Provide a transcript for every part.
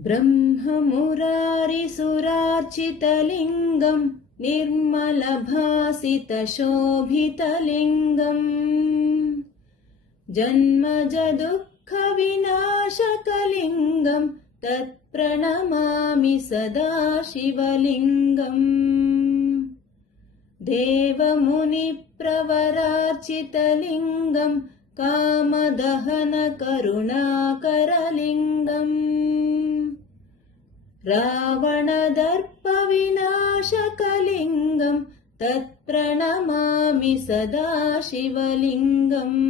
ब्रह्ममुरारिसुरार्चितलिङ्गम् निर्मलभासितशोभितलिङ्गम् जन्मजदुःखविनाशकलिङ्गम् तत्प्रणमामि सदा शिवलिङ्गम् देवमुनिप्रवरार्चितलिङ्गम् कामदहनकरुणाकरलिङ्गम् रावणदर्पविनाशकलिङ्गम् तत्प्रणमामि सदा शिवलिङ्गम्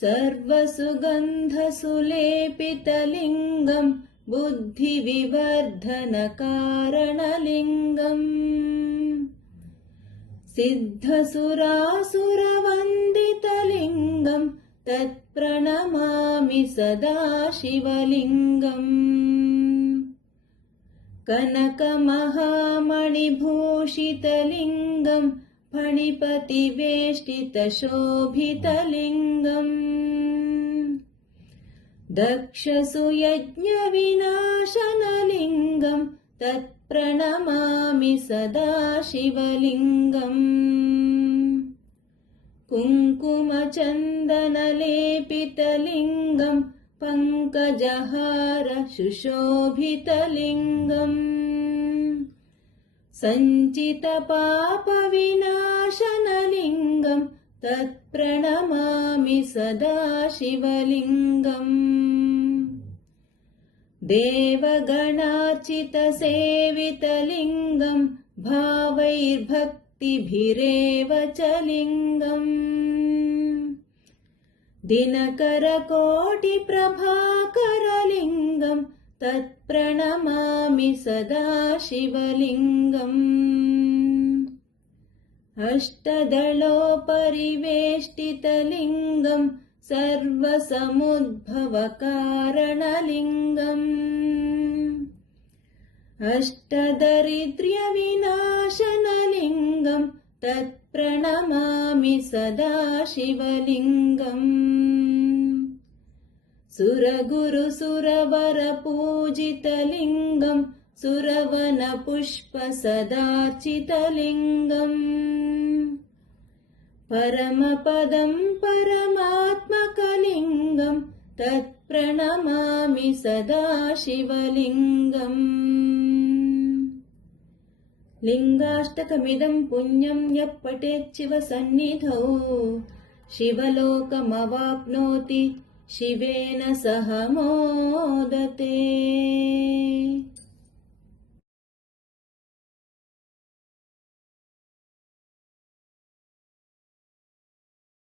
सर्वसुगन्धसुलेपितलिङ्गम् बुद्धिविवर्धनकारणलिङ्गम् सिद्धसुरासुरवन्दितलिङ्गम् तत्प्रणमामि सदा शिवलिङ्गम् कनकमहामणिभूषितलिङ्गम् फणिपतिवेष्टितशोभितलिङ्गम् दक्षसुयज्ञविनाशनलिङ्गम् तत्प्रणमामि सदा शिवलिङ्गम् कुङ्कुमचन्दनलेपितलिङ्गम् पङ्कजहार सुशोभितलिङ्गम् सञ्चितपापविनाशनलिङ्गम् तत्प्रणमामि सदा शिवलिङ्गम् देवगणार्चितसेवितलिङ्गम् भावैर्भक्तिभिरेव च लिङ्गम् दिनकरकोटिप्रभाकरलिङ्गम् तत्प्रणमामि सदा शिवलिङ्गम् अष्टदलोपरिवेष्टितलिङ्गम् सर्वसमुद्भवकारणलिङ्गम् अष्टदरिद्र्यविनाशनलिङ्गम् तत्प्रणमामि सदा शिवलिङ्गम् सुरगुरुसुरवरपूजितलिङ्गम् सुरवनपुष्पसदार्चितलिङ्गम् परमपदम् परमात्मकलिङ्गम् तत्प्रणमामि सदा शिवलिङ्गम् लिङ्गाष्टकमिदम् पुण्यम् यः पठेत् शिवसन्निधौ शिवलोकमवाप्नोति शिवेन सह मोदते।